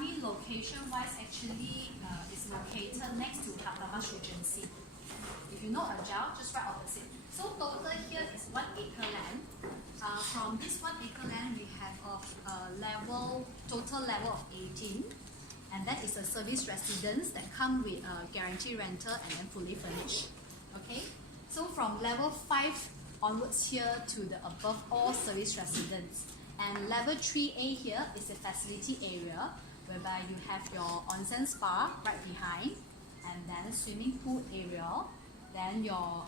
KaMi location-wise actually is located next to KaMi Regency. If you know Ajal, just right opposite. So total here is 1 acre land. From this 1 acre land, we have a total level of 18. And that is a service residence that come with a guarantee rental and then fully furnished. Okay, so from level 5 onwards here to the above all service residence. And level 3A here is a facility area whereby you have your onsen spa right behind, and then swimming pool area, then your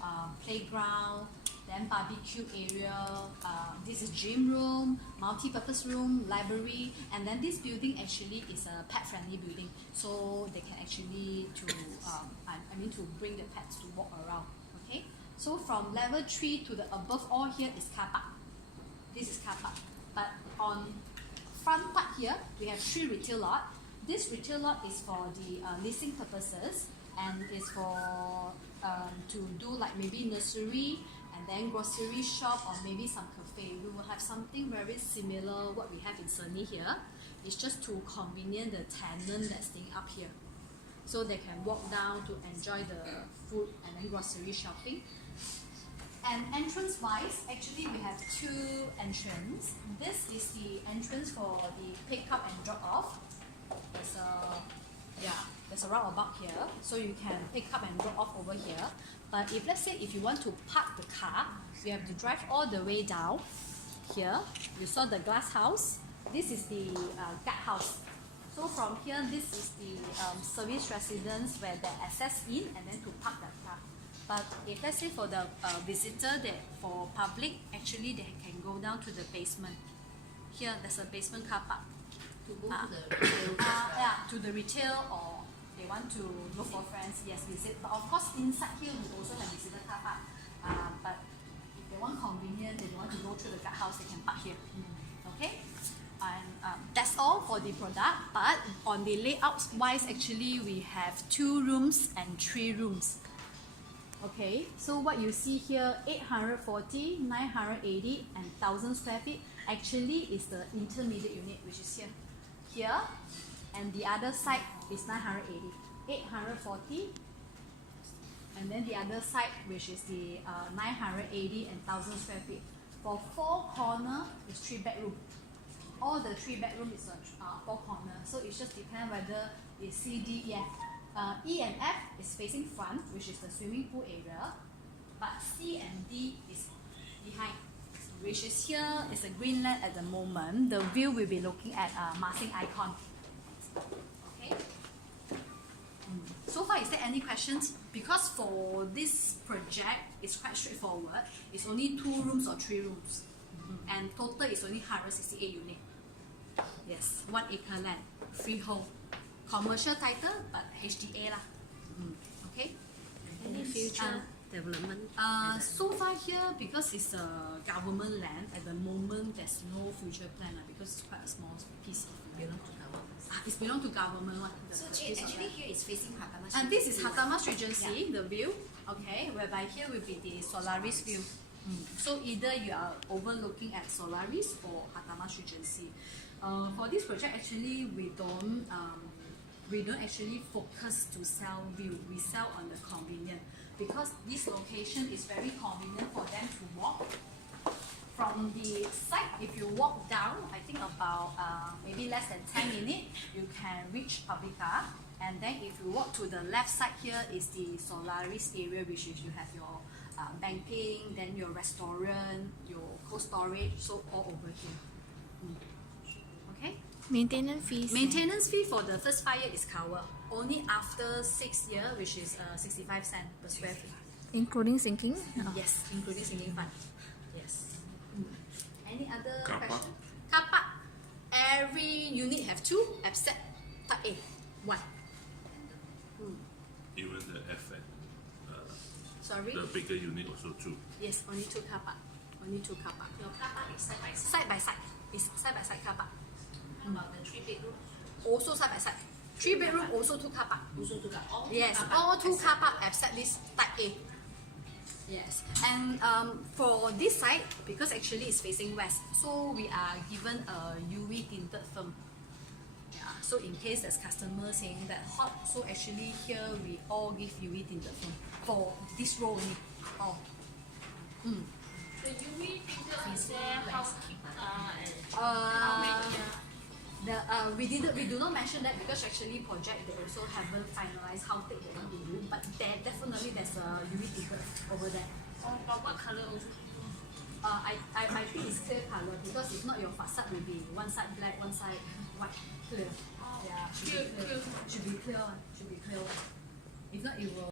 playground, then barbecue area, this is gym room, multi-purpose room, library, and then this building actually is a pet-friendly building, so they can actually to bring the pets to walk around. Okay, so from level 3 to the above all here is car park. This is car park, but on front part here we have 3 retail lot. This retail lot is for the leasing purposes and is for to do like maybe nursery and then grocery shop or maybe some cafe. We will have something very similar what we have in Sydney here. It's just to convenient the tenant that's staying up here, so they can walk down to enjoy the food and then grocery shopping. And entrance wise, actually we have 2 entrances. This is the entrance for the pick up and drop off. There's a roundabout here, so you can pick up and drop off over here. But if let's say if you want to park the car, you have to drive all the way down here. You saw the glass house. This is the guard house. So from here, this is the service residence where they access in and then to park the car. But if let's say for the visitor, that for public, actually they can go down to the basement. Here, there's a basement car park. To go to the retail. To the retail, or they want to look for friends, yes, visit. But of course, inside here we also have visitor car park. But if they want convenient, they don't want to go through the guard house, they can park here. Okay, and that's all for the product. But on the layout wise, actually we have 2 rooms and 3 rooms. Okay, so what you see here, 840, 980 and 1000 square feet actually is the intermediate unit, which is here. Here, and the other side is 980, 840, and then the other side, which is the 980 and 1000 square feet. For 4 corner is 3 bedroom. All the 3 bedroom is 4 corner, so it just depends whether it's C, D, E, F. E and F is facing front, which is the swimming pool area, but C and D is behind, which is here is a green land at the moment. The view will be looking at Marsin Icon. Okay. So far, is there any questions? Because for this project, it's quite straightforward. It's only 2 rooms or 3 rooms, and total is only 168 units. Yes, 1 acre land, freehold. Commercial title, but HDA lah. Okay. Any future development? So far here, because it's a government land, at the moment there's no future plan because it's quite a small piece of Belong to government. It's belong to government one. So actually here is facing Hatama. And this is Hatama Regency, the view. Okay, whereby here will be the Solaris view. So either you are overlooking at Solaris or Hatama Regency. For this project, actually we don't actually focus to sell view. We sell on the convenience because this location is very convenient for them to walk. From the site, if you walk down, I think about maybe less than 10 minutes, you can reach Publica. And then if you walk to the left side here is the Solaris area, which is you have your banking, then your restaurant, your cold storage, so all over here. Okay? Maintenance fees. Maintenance fee for the first 5 years is covered. Only after 6 years, which is 65 cents per square feet. Including sinking? Yes, including sinking fund. Yes. Any other Car park. question? Car park. Every unit have 2 except type A, 1. Even the F and Sorry? the bigger unit also 2. Yes, only 2 car park. Only 2 car park. Your car park is side by side. Side by side. It's side by side car park. How about the 3 bedroom? Also side by side. 3 bedroom, also 2 car park. Also to got all Yes, car all park 2 except- car park except this type A. Yes, and for this side, because actually it's facing west, so we are given a UV tinted film. Yeah, so in case there's customers saying that hot, so actually here we all give UV tinted film for this row only. Oh. The UV tinted is there how thick and how Uh, many? we do not mention that because actually project they also haven't finalized how thick they want to do, but there definitely there's a UV tinted over there. But what color also? I think it's clear color because if not your facade will be one side black, one side white, clear. Yeah, should be clear. Should be clear one. Should be clear one. If not, it will